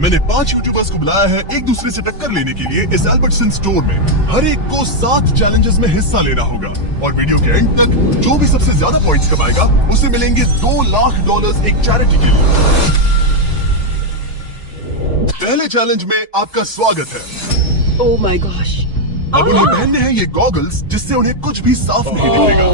मैंने 5 यूट्यूबर्स को बुलाया है एक दूसरे से टक्कर लेने के लिए इस एल्बर्टसन स्टोर में। हर एक को 7 चैलेंजेस में हिस्सा लेना होगा और वीडियो के एंड तक जो भी सबसे ज्यादा पॉइंट्स कमाएगा उसे मिलेंगे $2 लाख एक चैरिटी के लिए। पहले चैलेंज में आपका स्वागत है। Oh my gosh. अब उन्हें पहनने हैं ये गॉगल्स जिससे उन्हें कुछ भी साफ नहीं दिखेगा।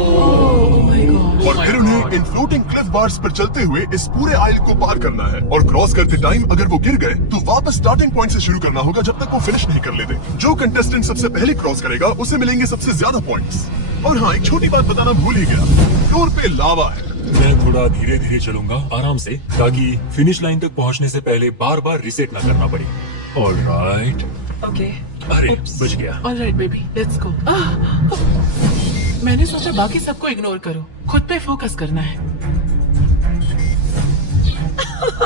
और फिर उन्हें इन फ्लोटिंग क्लिफ बार्स पर चलते हुए इस पूरे आइल को पार करना है और क्रॉस करते टाइम अगर वो गिर गए तो वापस स्टार्टिंग पॉइंट से शुरू करना होगा जब तक वो फिनिश नहीं कर लेते। जो कंटेस्टेंट सबसे पहले क्रॉस करेगा उसे मिलेंगे सबसे ज्यादा पॉइंट्स। और हाँ, एक छोटी बात बताना भूल ही गया, फ्लोर पे लावा है। मैं थोड़ा धीरे धीरे चलूंगा, आराम से, ताकि फिनिश लाइन तक पहुंचने से पहले बार बार रिसेट ना करना पड़े। ऑलराइट। ओके। अरे बच गया। Alright baby, let's go. मैंने सोचा बाकी सबको इग्नोर करो, खुद पे फोकस करना है।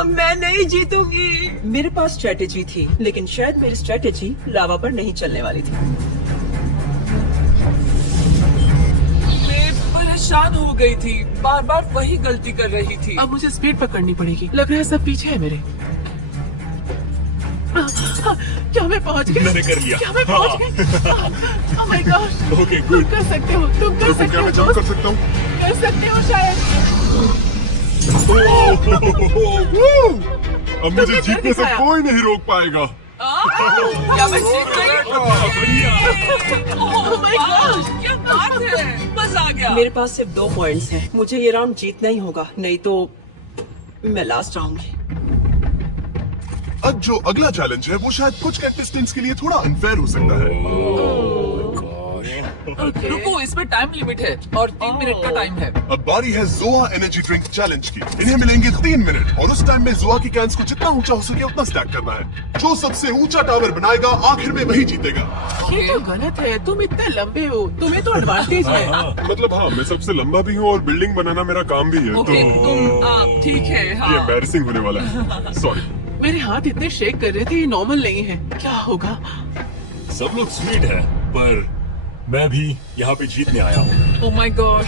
मैं नहीं जीतूंगी। मेरे पास स्ट्रेटेजी थी, लेकिन शायद मेरी स्ट्रेटेजी लावा पर नहीं चलने वाली थी। मैं परेशान हो गई थी, बार बार वही गलती कर रही थी। अब मुझे स्पीड पकड़नी पड़ेगी। लग रहा है सब पीछे है मेरे। क्या मैं पहुंच गई? मैंने कर लिया। क्या मैं पहुंच गई? Oh my God. ओके, तुम गुड। कर सकते हो, तुम कर सकते क्या हो, मैं जंप कर सकता हूँ? कर सकते हो शायद। अब मुझे तुमने जीतने से दिखाया। कोई नहीं रोक पाएगा। क्या मैं जीत गई? Oh my God. क्या बात है, मजा आ गया। मेरे पास सिर्फ 2 पॉइंट्स हैं। मुझे ये राउंड जीतना ही होगा, नहीं तो मैं लास्ट आऊंगी। अब जो अगला चैलेंज है वो शायद कुछ कंटेस्टेंट्स के लिए थोड़ा अनफेयर हो सकता है। रुको, इसमें टाइम लिमिट है और 3 मिनट का टाइम है। अब बारी है जोआ एनर्जी ड्रिंक चैलेंज की। इन्हें मिलेंगे 3 मिनट और उस टाइम में जोआ की कैंस को जितना ऊंचा हो सके उतना स्टैक करना है। जो सबसे ऊंचा टावर बनाएगा आखिर में वही जीतेगा। ये तो गलत है, तुम इतने लंबे हो, तुम्हें तो एडवांटेज है। मतलब हाँ, मैं सबसे लंबा भी हूँ और बिल्डिंग बनाना मेरा काम भी है। ओके, तुम ठीक है। ये हाँ, एम्बैरेसिंग होने वाला है। सॉरी। मेरे हाथ इतने शेक कर रहे थे, ये नॉर्मल नहीं है। क्या होगा? सब लोग स्वीट है, पर मैं भी यहाँ पे जीतने आया हूँ। Oh my gosh.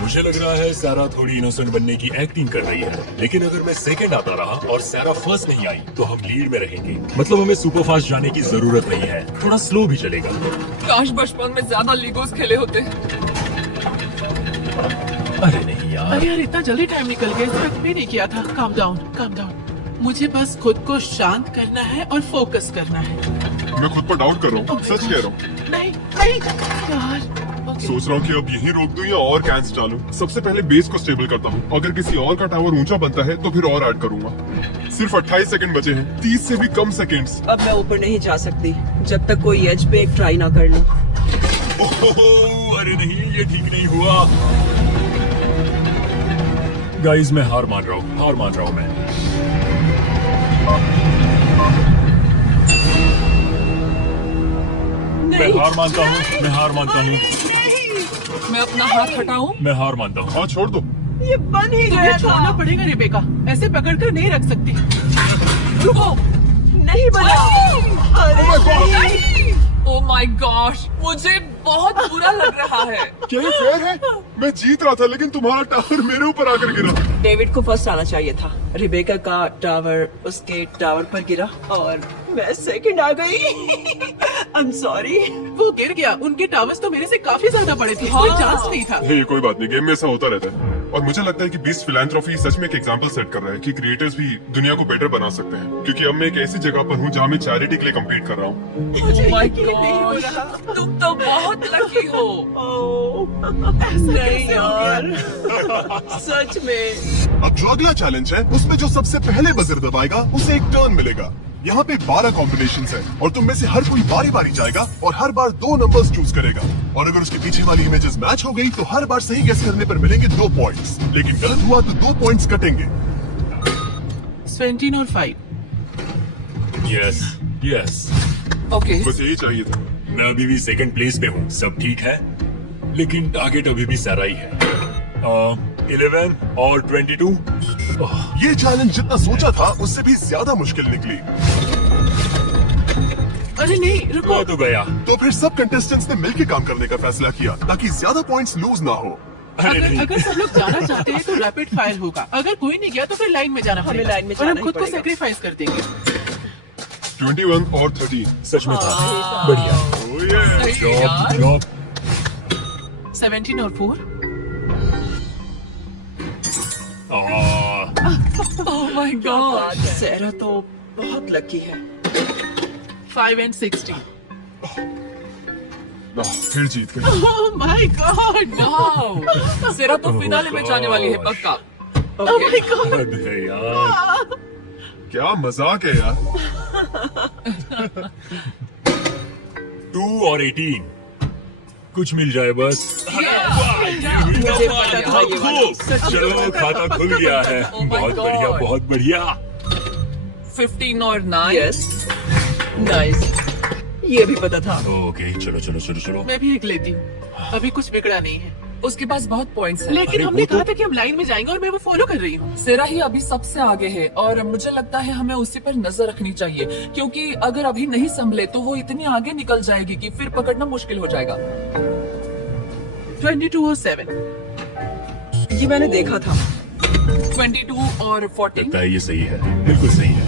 मुझे लग रहा है सारा थोड़ी इनोसेंट बनने की एक्टिंग कर रही है, लेकिन अगर मैं सेकंड आता रहा और सारा फर्स्ट नहीं आई तो हम लीड में रहेंगे। मतलब हमें सुपर फास्ट जाने की जरूरत नहीं है, थोड़ा स्लो भी चलेगा। काश बचपन में ज्यादा लीगोस खेले होते। अरे नहीं यार। अरे यार, इतना जल्दी टाइम निकल गया, एक्सपेक्ट भी नहीं किया था। Calm down, calm down. मुझे बस खुद को शांत करना है और फोकस करना है। मैं खुद पर डाउट कर रहा हूँ, सच कह रहा हूँ। नहीं नहीं यार। Okay. सोच रहा हूँ कि अब यहीं रोक दूं या और कैंस डालूं। सबसे पहले बेस को स्टेबल करता हूँ। अगर किसी और का टावर ऊंचा बनता है तो फिर और ऐड करूंगा। सिर्फ 28 सेकंड बचे हैं, 30 से भी कम सेकंड्स। अब मैं ऊपर नहीं जा सकती जब तक कोई एज पे एक ट्राई ना कर लूं। ओह, अरे नहीं, ये ठीक नहीं हुआ। गाइस, मैं हार मान रहा हूँ मैं। मैं हार मानता हूँ। मैं अपना हाथ हटाऊं? मैं हार मानता हूँ। हाँ, छोड़ दो। ये बन ही तुम्हें गया छोड़ना था। पड़ेगा रिबेका, ऐसे पकड़कर नहीं रख सकती। रुको। नहीं बना। अरे नहीं। ओह माय गॉश, मुझे बहुत बुरा लग रहा है। क्या ये फेयर है? मैं जीत रहा था लेकिन तुम्हारा टावर मेरे ऊपर आकर गिरा। डेविड को फर्स्ट आना चाहिए था। रिबेका का टावर उसके टावर पर गिरा और मैं सेकंड आ गई। I am sorry. वो गिर गया, उनके टावर्स तो मेरे से काफी ज्यादा बड़े थे। कोई चांस नहीं था। ये कोई बात नहीं, गेम में ऐसा होता रहता है। और मुझे लगता है कि बीस्ट फिलैंथ्रोपी सच में एक एग्जांपल सेट कर रहा है कि क्रिएटर्स भी दुनिया को बेटर बना सकते हैं। क्योंकि अब मैं एक ऐसी जगह पर हूँ जहाँ मैं चैरिटी के लिए कम्पीट कर रहा हूँ। ओह माय यकीन नहीं हो गॉश, रहा। तुम तो बहुत लकी हो। नहीं यार, सच में। अब जो अगला चैलेंज है उसमें जो सबसे पहले बजर दबाएगा उसे एक टर्न मिलेगा। यहाँ पे 12 कॉम्बिनेशंस है और तुम में से हर कोई बारी बारी जाएगा और हर बार 2 नंबर्स चूज करेगा। और अगर उसके पीछे वाली इमेजेस मैच हो गई तो हर बार सही गेस करने पर मिलेंगे 2 पॉइंट्स। लेकिन गलत हुआ तो 2 पॉइंट्स कटेंगे। 17 और 5। यस। ओके, बस यही चाहिए था। मैं अभी भी सेकंड प्लेस पे हूँ, सब ठीक है, लेकिन टारगेट अभी भी सारा ही है। 11 और 22। ये चैलेंज जितना सोचा था उससे भी ज्यादा मुश्किल निकली। अरे नहीं, रुको। मैं तो गया। तो फिर सब कंटेस्टेंट्स ने मिलकर काम करने का फैसला किया ताकि ज्यादा पॉइंट्स लूज ना हो। अरे नहीं। अगर सब लोग जाना चाहते हैं तो रैपिड फायर होगा। अगर कोई नहीं गया तो फिर लाइन में जाना हमें पड़ेगा। लाइन में और हम जाना ही खुद को पड़ेगा। सेक्रीफाइस कर देंगे। 21 और 13। सच में था। बढ़िया। Oh yeah. सही है यार। जॉब 17 और 4। Oh my God. सैरा तो बहुत लकी है। 5 and 16। फिर जीत गए। Oh my God! वाओ, सेरा तो फिनाले में जाने वाली है पक्का। Oh my God! हद है यार। क्या मजाक है यार। 2 और 18 कुछ मिल जाए बस। मुझे पता था ये वाला। खूब। चलो खाता खुल गया है। Oh my बहुत God. बढ़िया, बहुत बढ़िया। 15 और 9। Yes, nice. ये भी पता था। ओके, चलो चलो चलो चलो। मैं भी एक लेती हूँ। अभी कुछ बिगड़ा नहीं है। उसके पास बहुत पॉइंट्स हैं। लेकिन अरे हमने वो तो- कहा था कि हम लाइन में जाएंगे और मैं वो फॉलो कर रही हूँ। सेरा ही अभी सबसे आगे है और मुझे लगता है हमें उसी पर नजर रखनी चाहिए, क्योंकि अगर अभी नहीं संभले तो वो इतनी आगे निकल जाएगी कि फिर पकड़ना मुश्किल हो जाएगा। 22 और 7। ये मैंने देखा था। 22 और 14। लगता है ये सही है, बिल्कुल सही है।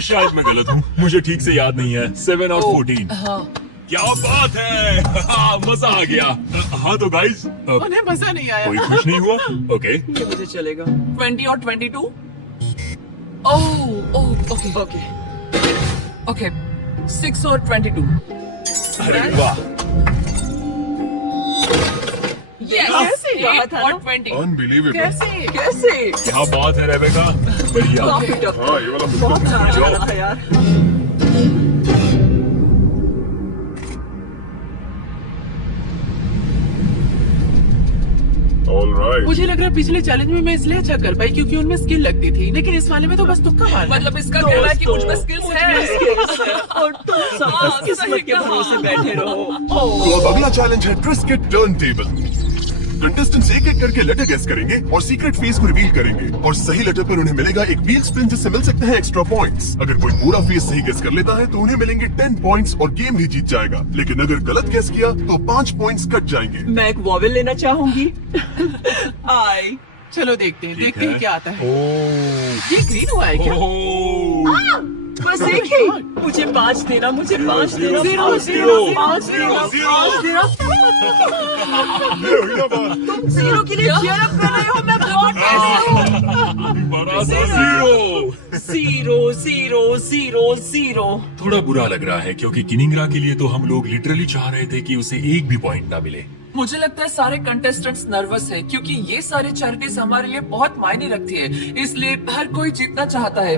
शायद मैं गलत हूँ, मुझे ठीक से याद नहीं है। 7 और 14। हाँ, क्या बात है। मजा आ गया। हाँ तो गाइस, उन्हें मजा नहीं आया। कोई खुश नहीं हुआ? ओके, ये मुझे चलेगा। 20 और 22। Oh okay okay, okay. 6 और 22। अरे वाह। कैसे कहा था और ना? 20। अनबिलीवेबल। कैसे? कैसे? क्या बात है रेबेका, बढ़िया। काफी टफ। हाँ ये वाला बहुत मुश्किल खराब था। लग रहा था यार। All right. मुझे लग रहा है पिछले चैलेंज में मैं इसलिए अच्छा कर पाई क्योंकि उनमें स्किल लगती थी, लेकिन इस वाले में तो बस तुक्का मारना है। मतलब इसका कहना है कि मुझ में स्किल्स है। skills है और तुम सब हाँ, बस किस्मत के सही कहा। भरोसे बैठे रहो। तो अब अगला चैलेंज है ट्रिस्ट के टर्न टेबल। कंटेस्टेंट्स एक एक करके लेटर गेस करेंगे और सीक्रेट फेस को रिवील करेंगे, और सही लेटर पर उन्हें मिलेगा एक व्हील स्पिन जिससे मिल सकते हैं एक्स्ट्रा पॉइंट्स। अगर कोई पूरा फेस सही गेस कर लेता है तो उन्हें मिलेंगे 10 पॉइंट्स और गेम भी जीत जाएगा, लेकिन अगर गलत गेस किया तो 5 पॉइंट्स कट जाएंगे। मैं एक वॉवेल लेना चाहूंगी। आई। चलो देखते हैं, देखते हैं क्या आता है। ओह, ये ग्रीन हुआ है क्या? ओह, बस एक ही। मुझे 5 देना, मुझे 5 देना, zero, 5 zero, देना, 5 देना, zero, 5 देना। ये हुई ना बात। तुम जीरो के लिए cheer up कर रहे हो, मैं बहुत ऐसे हूँ। बड़ा सा जीरो। 0 0 0 0। थोड़ा बुरा लग रहा है क्योंकि किनिंग्रा के लिए तो हम लोग लिटरली चाह रहे थे कि उसे एक भी पॉइंट ना मिले। मुझे लगता है सारे कंटेस्टेंट्स नर्वस है क्योंकि ये सारे चैरिटीज हमारे लिए बहुत मायने रखती है, इसलिए हर कोई जीतना चाहता है।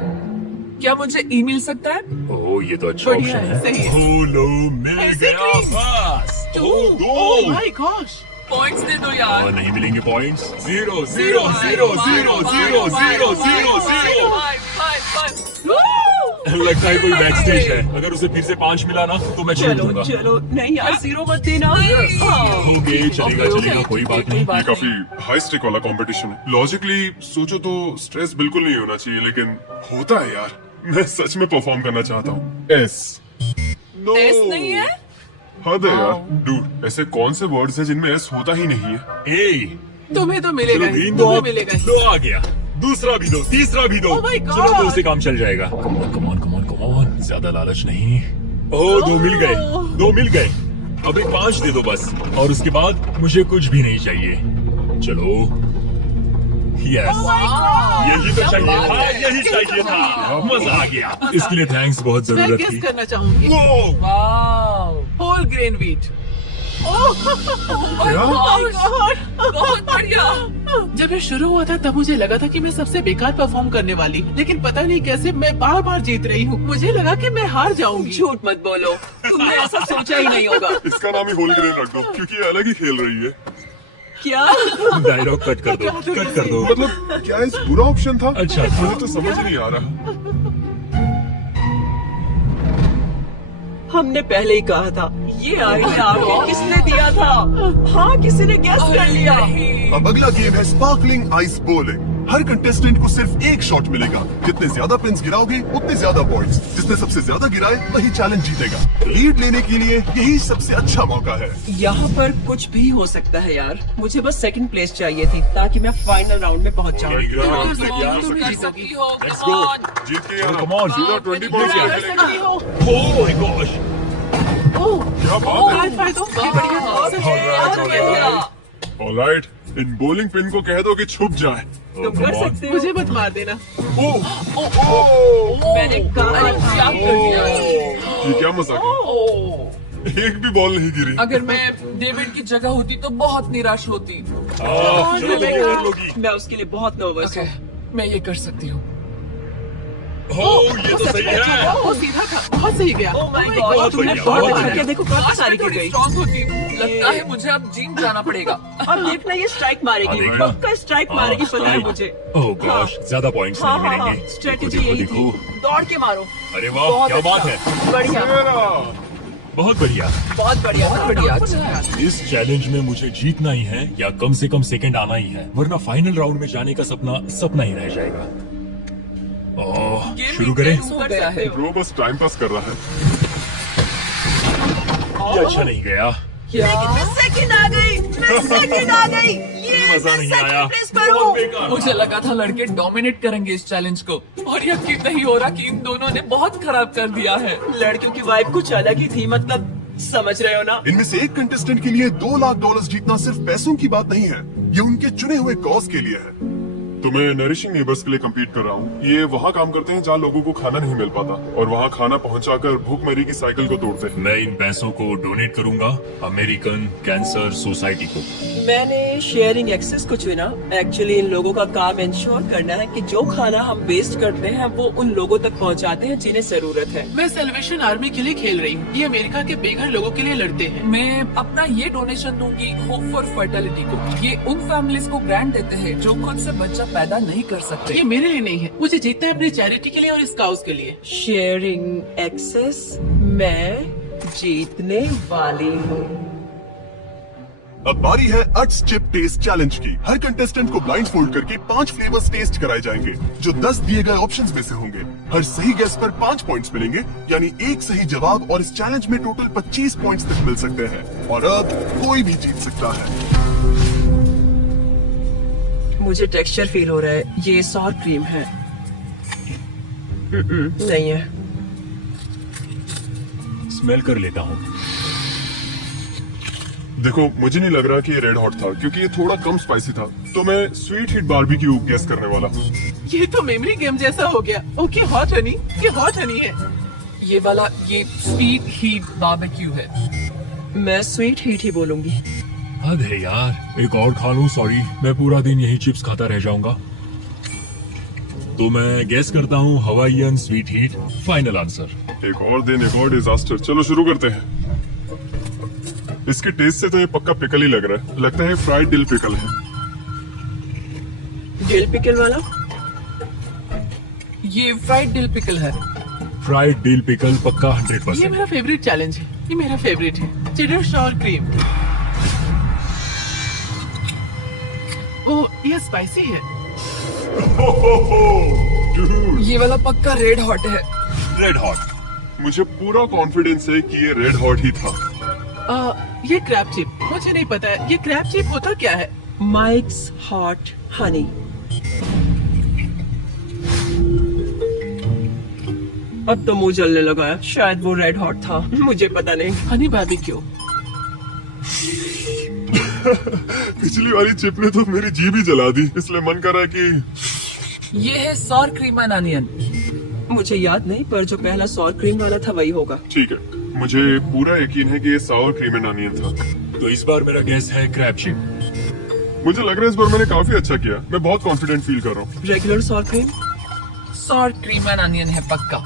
क्या मुझे ई मिल सकता है? ओह, ये तो अच्छा बढ़िया ऑप्शन है, है। सही है। ओह लो, मिल ऐसे गया क्यों? बस। Oh दो। my gosh! पॉइंट्स दे दो और यार। नहीं मिलेंगे पॉइंट्स। 0 0 0 0 0 0 0 0। 5 लगता है कोई बैक स्टेज है। अगर उसे फिर से 5 मिला ना तो मैं छोड़ चलो दूंगा। चलो, नहीं यार 0 मत देना। नहीं। हाँ। ओके, चलेगा चलेगा, कोई बात नहीं। ये काफी हाई स्टेक वाला कंपटीशन है। लॉजिकली सोचो तो स्ट्रेस बिल्कुल नहीं होना चाहिए, लेकिन होता है यार। मैं सच में परफॉर्म करना चाहता हूँ। एस एस नहीं है? हद है यार। डूड, ऐसे कौन से वर्ड्स हैं जिनमें एस होता ही नहीं है? ए, तुम्हें तो मिलेगा चलो ही, ग्रीन दो, तुम्हें मिलेगा ही। दो आ गया। दूसरा भी दो, तीसरा भी दो। Oh my God! चलो 2 से काम चल जाएगा। कमॉन कमॉन कमॉन कमॉन, ज्यादा लालच नहीं। ओह, 2 मिल गए, 2 मिल गए। अब एक 5 दे दो बस, और उसके बाद मुझे कुछ भी नहीं चाहिए। चलो, यस, यही तो चाहिए था, यही चाहिए था। मजा आ गया। इसके लिए थैंक्स, बहुत मैं जरूरत गेस थी। करना चाहूंगी। ओह, वाओ, होल ग्रेन व्हीट। क्या? बहुत बढ़िया। जब ये शुरू हुआ था तब मुझे लगा था कि मैं सबसे बेकार परफॉर्म करने वाली, लेकिन पता नहीं कैसे मैं बार बार जीत रही हूँ। मुझे लगा कि मैं हार जाऊंगी। झूठ मत बोलो, तुमने ऐसा सोचा ही नहीं होगा। इसका नाम ही होल ग्रेन रख दो, क्योंकि ये अलग ही खेल रही है। क्या? डायलॉग कट कर दो, कट कर दो। मतलब क्या इस बुरा ऑप्शन था? अच्छा। मुझे तो समझ नहीं आ रहा। हमने पहले ही कहा था, ये आइडिया आपको किसने दिया था? हाँ, किसी ने गेस कर लिया। अब अगला गेम है स्पार्कलिंग आइस बोलिंग। हर कंटेस्टेंट को सिर्फ एक शॉट मिलेगा। जितने ज्यादा पिन्स गिराओगे उतने ज्यादा पॉइंट्स। जिसने सबसे ज्यादा गिराए वही चैलेंज जीतेगा। लीड लेने के लिए यही सबसे अच्छा मौका है। यहाँ पर कुछ भी हो सकता है यार। मुझे बस सेकंड प्लेस चाहिए थी ताकि मैं फाइनल राउंड में पहुँच जाऊँ। तुम कर सकती हो। Let's Come go. on. जीत के यहाँ Come on. सीधा 20 तुम पॉइंट्स कर सकती हो। Oh my gosh. क्या बात है। हाई फाइव दो। ये बढ़िया था। सच में। बहुत बढ़िया। ऑलराइट, इन बॉलिंग पिन को कह दो कि छुप जाए। तुम कर सकते हो। मुझे मत मार देना। मैंने कहा अरे क्या कर दिया? ये क्या मजाक है? एक भी बॉल नहीं गिरी। अगर मैं डेविड की जगह होती तो बहुत निराश होती। चलो तुम कर लोगी। मैं उसके लिए बहुत नर्वस ओके, हूँ। मैं ये कर सकती हूँ। ये तो सही है। वो सीधा था। बहुत सही गया। Oh my God, God, तुमने बढ़िया, बहुत बहुत अच्छा बढ़िया। किया। देखो काफी आज सारी मैं गिर थोड़ी गई। स्ट्रांग होती। लगता है मुझे अब जिम जाना पड़ेगा। अब देखना ये स्ट्राइक मारेगी। देखना। पक्का स्ट्राइक मारेगी, पता है मुझे। ओह गॉश, ज्यादा पॉइंट्स हाँ नहीं हाँ हाँ, मिलेंगे। स्ट्रेटेजी देखो, यही देखो, थी। दौड़ के मारो। अरे वाह, क्या बात है। बढ़िया, बहुत बढ़िया। बहुत बढ़िया, बहुत बढ़िया। इस चैलेंज में मुझे जीतना ही है या कम से कम सेकंड आना ही है, वरना फाइनल राउंड में जाने का सपना सपना ही रह जाएगा। ओह, शुरू करें? हो गया है। ब्रो बस टाइम पास कर रहा है। ये अच्छा नहीं गया। मैं सेकंड आ गई। मैं सेकंड आ गई। ये मजा नहीं मैं आया। second place पर बहुत हूँ। बेकार। मुझे लगा था लड़के डोमिनेट करेंगे इस चैलेंज को, और यकीन नहीं हो रहा कि इन दोनों ने बहुत खराब कर दिया है। लड़कियों की वाइब कुछ अलग ही थी, मतलब समझ रहे हो ना। इनमें से एक कंटेस्टेंट के लिए $2 लाख जीतना सिर्फ पैसों की बात नहीं है, ये उनके चुने हुए कॉज के लिए है। तो मैं नरिशिंग नेबर्स के लिए कम्पीट कर रहा हूँ। ये वहाँ काम करते हैं जहाँ लोगों को खाना नहीं मिल पाता, और वहाँ खाना पहुँचाकर भूखमरी की साइकिल को तोड़ते हैं। मैं इन पैसों को डोनेट करूंगा अमेरिकन कैंसर सोसाइटी को। मैंने शेयरिंग एक्सेस को चुना। एक्चुअली इन लोगों का काम इंश्योर करना है कि जो खाना हम वेस्ट करते हैं वो उन लोगों तक पहुंचाते हैं जिन्हें जरूरत है। मैं सेल्वेशन आर्मी के लिए खेल रही हूँ। ये अमेरिका के बेघर लोगों के लिए लड़ते हैं। मैं अपना ये डोनेशन दूंगी होप फॉर फर्टिलिटी को। ये उन फैमिलीज को ग्रांट देते हैं जो खुद से बच्चा पैदा नहीं कर सकते। ये मेरे लिए नहीं है, मुझे जीतना है अपनी चैरिटी के लिए और इस काउस के लिए। शेयरिंग एक्सेस मैं जीतने वाली हूँ। अब बारी है अट्स चिप टेस्ट चैलेंज की। हर कंटेस्टेंट को ब्लाइंड फोल्ड करके 5 फ्लेवर्स टेस्ट कराए जाएंगे जो 10 दिए गए ऑप्शंस में से होंगे। हर सही गेस पर 5 पॉइंट्स मिलेंगे, यानी एक सही जवाब और इस चैलेंज में टोटल 25 पॉइंट्स तक मिल सकते हैं। और अब कोई भी जीत सकता है। मुझे टेक्सचर फील हो रहा है, ये सॉर क्रीम है। नहीं है। स्मेल कर लेता हूँ। देखो, मुझे नहीं लग रहा कि ये रेड हॉट था, क्योंकि ये थोड़ा कम स्पाइसी था। तो मैं स्वीट हिट बारबेक्यू गेस करने वाला हूँ। ये तो मेमोरी गेम जैसा हो गया। Okay, hot Honey. ये हॉट हनी है। ये वाला ये स्वीट हीट बारबेक्यू है। मैं स्वीट हीट ही बोलूंगी। हद है यार, एक और खा लूं। सॉरी, मैं पूरा दिन यही चिप्स खाता रह जाऊंगा। तो मैं गेस करता हूँ Hawaiian sweet heat. Final answer. एक और दिन, एक और डिजास्टर। चलो शुरू करते हैं। इसके टेस्ट से तो ये पक्का पिकल ही लग रहा है। लगता है फ्राइड डिल पिकल है। डिल पिकल वाला? ये फ्राइड डिल पिकल है। फ्राइड डिल पिकल पक्का ये 100%। मेरा फेवरेट चैलेंज है। ये मेरा फेवरेट है। Cheddar sure cream. ओह, ये स्पाइसी है। Dude, ये वाला पक्का रेड हॉट है। Red hot. मुझे पूरा कॉन्फिडेंस है कि ये रेड हॉट ही था। ये क्रैब चिप। मुझे नहीं पता है ये क्रैब चिप होता क्या है। Mics hot Honey. अब तो मुंह जलने लगा है। शायद वो रेड हॉट था, मुझे पता नहीं। हनी बारबेक्यू। पिछली वाली चिप ने तो मेरी जीभ ही जला दी, इसलिए मन कर रहा है कि ये है सॉर क्रीम एंड अनियन। मुझे याद नहीं, पर जो पहला सॉर क्रीम वाला था वही होगा। ठीक है। मुझे पूरा यकीन है कि ये सावर क्रीम एंड अनियन था। तो इस बार मेरा गेस है क्रैब चिप। मुझे लग रहा है इस बार मैंने काफी अच्छा किया। मैं बहुत कॉन्फिडेंट फील कर रहा हूँ। Regular sour cream? Sour cream and onion है पक्का।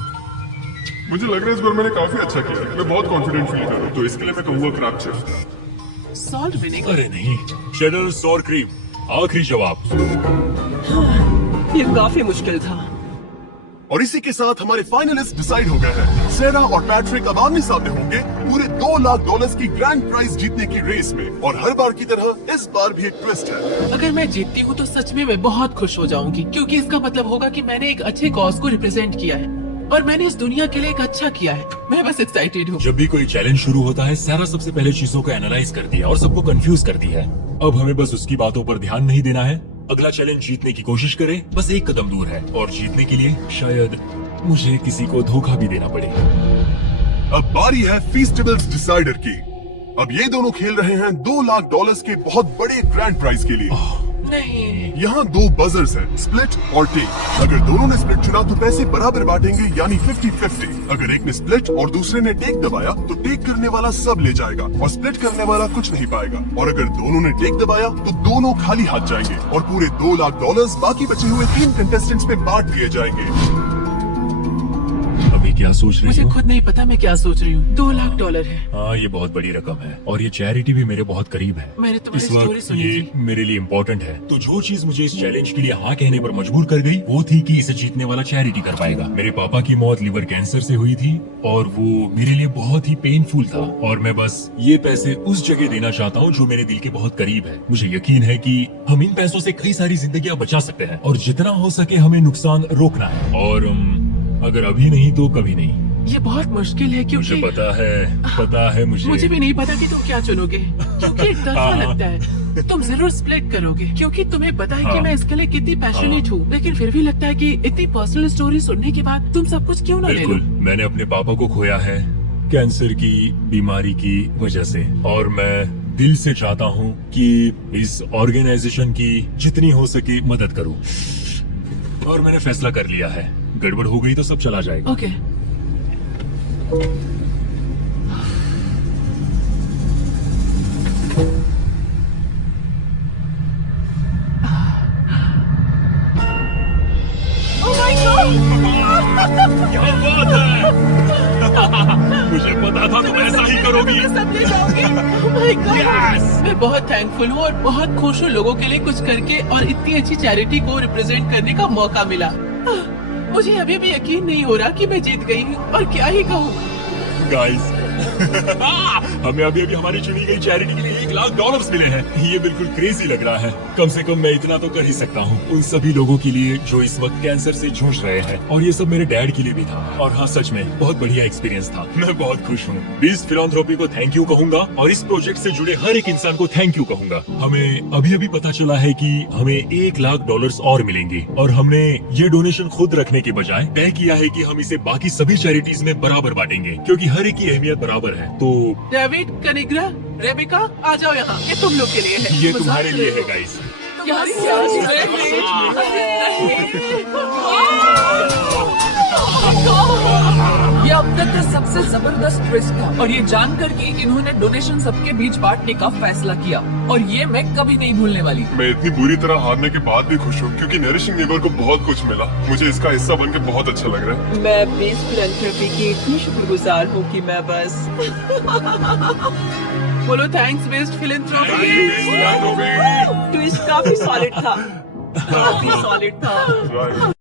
मुझे लग रहा है इस बार मैंने काफी अच्छा किया। मैं बहुत कॉन्फिडेंट फील कर रहा हूँ, तो इसके लिए मैं कहूँगा क्रैब चिप। Salt vinegar. अरे नहीं, चेडर सॉर क्रीम। आखिरी जवाब। ये काफी मुश्किल था। और इसी के साथ हमारे फाइनलिस्ट डिसाइड हो गए हैं। सेरा और पैट्रिक अब आमने सामने होंगे पूरे $2 लाख की ग्रैंड प्राइज जीतने की रेस में। और हर बार की तरह इस बार भी एक ट्विस्ट है। अगर मैं जीतती हूँ तो सच में मैं बहुत खुश हो जाऊंगी, क्योंकि इसका मतलब होगा कि मैंने एक अच्छे कॉज को रिप्रेजेंट किया है और मैंने इस दुनिया के लिए एक अच्छा किया है। मैं बस एक्साइटेड हूँ। जब भी कोई चैलेंज शुरू होता है, सारा सबसे पहले चीजों को एनालाइज करती है और सबको कंफ्यूज करती है। अब हमें बस उसकी बातों पर ध्यान नहीं देना है। अगला चैलेंज जीतने की कोशिश करें, बस एक कदम दूर है। और जीतने के लिए शायद मुझे किसी को धोखा भी देना पड़े। अब बारी है फीस्टिवल्स डिसाइडर की। अब ये दोनों खेल रहे हैं $2 लाख के बहुत बड़े ग्रैंड प्राइज के लिए। नहीं, यहाँ 2 बजर्स हैं, स्प्लिट और टेक। अगर दोनों ने स्प्लिट चुना तो पैसे बराबर बांटेंगे, यानी 50-50। अगर एक ने स्प्लिट और दूसरे ने टेक दबाया तो टेक करने वाला सब ले जाएगा और स्प्लिट करने वाला कुछ नहीं पाएगा। और अगर दोनों ने टेक दबाया तो दोनों खाली हाथ जाएंगे और पूरे $2 लाख बाकी बचे हुए 3 कंटेस्टेंट्स में बांट दिए जाएंगे। अभी क्या सोच रही मुझे हो? खुद नहीं पता मैं क्या सोच रही हूँ। $2 लाख है। हाँ, ये बहुत बड़ी रकम है और ये चैरिटी भी मेरे बहुत करीब है। मैंने तुम्हारी इस स्टोरी वक्त सुनी ये थी। मेरे लिए इम्पोर्टेंट है। तो जो चीज मुझे इस चैलेंज के लिए हाँ कहने पर मजबूर कर गई वो थी कि इसे जीतने वाला चैरिटी कर पाएगा। मेरे पापा की मौत लिवर कैंसर से हुई थी और वो मेरे लिए बहुत ही पेनफुल था। और मैं बस ये पैसे उस जगह देना चाहता हूँ जो मेरे दिल के बहुत करीब है। मुझे यकीन है कि हम इन पैसों से कई सारी जिंदगियां बचा सकते हैं और जितना हो सके हमें नुकसान रोकना है। और अगर अभी नहीं तो कभी नहीं। ये बहुत मुश्किल है, मुझे क्योंकि पता है मुझे भी नहीं पता कि तुम क्या चुनोगे, क्योंकि एक तरफा हाँ। लगता है। तुम जरूर स्प्लिट करोगे, क्योंकि तुम्हें पता है कि हाँ। मैं इसके लिए कितनी पैशनेट हूँ। लेकिन फिर भी लगता है कि इतनी पर्सनल स्टोरी सुनने के बाद तुम सब कुछ क्यों ना ले लो। बिल्कुल, मैंने अपने पापा को खोया है कैंसर की बीमारी की वजह से, और मैं दिल से चाहता हूँ कि इस ऑर्गेनाइजेशन की जितनी हो सके मदद करूँ। और मैंने फैसला कर लिया है, गड़बड़ हो गई तो सब चला जाएगा। ओके। क्या बात है? मुझे पता था तुम ऐसा ही करोगी। सब ले जाओगे। Oh my God! Yes! मैं बहुत थैंकफुल हूँ और बहुत खुश हूँ लोगों के लिए कुछ करके और इतनी अच्छी चैरिटी को रिप्रेजेंट करने का मौका मिला। मुझे अभी भी यकीन नहीं हो रहा कि मैं जीत गई हूँ, और क्या ही कहूँ। गाइस हमें अभी हमारी चुनी गई चैरिटी के लिए $1 लाख मिले हैं। ये बिल्कुल क्रेजी लग रहा है। कम से कम मैं इतना तो कर ही सकता हूँ उन सभी लोगों के लिए जो इस वक्त कैंसर से जूझ रहे हैं, और ये सब मेरे डैड के लिए भी था। और हाँ, सच में बहुत बढ़िया एक्सपीरियंस था। मैं बहुत खुश हूँ। बीस्ट फिलैंथ्रोपी को थैंक यू कहूंगा और इस प्रोजेक्ट से जुड़े हर एक इंसान को थैंक यू कहूंगा। हमें अभी पता चला है कि हमें $1 लाख और मिलेंगे, और हमने ये डोनेशन खुद रखने के बजाय तय किया है कि हम इसे बाकी सभी चैरिटीज में बराबर बांटेंगे, क्योंकि हर एक की अहमियत बराबर है। तो डेविड, कनिग्रा, रेबिका, आ जाओ यहाँ। ये तुम लोग के लिए है। ये तुम्हारे लिए है गाइस। तुम्हारी ये अब तक का सबसे जबरदस्त ट्विस्ट था, और ये जानकर कि इन्होंने डोनेशन सबके बीच बांटने का फैसला किया, और ये मैं कभी नहीं भूलने वाली। मैं इतनी बुरी तरह हारने के बाद भी खुश हूँ, क्योंकि नरिशिंग नेबर को बहुत कुछ मिला। मुझे इसका हिस्सा बनके बहुत अच्छा लग रहा है। मैं बीस्ट फिलैंथ्रोपी की इतनी शुक्रगुजार हूँ कि मैं बस बोलो थैंक्स बेस्ट फिलैंथ्रोपी। ट्विस्ट काफी सॉलिड था, काफी सॉलिड था। Right.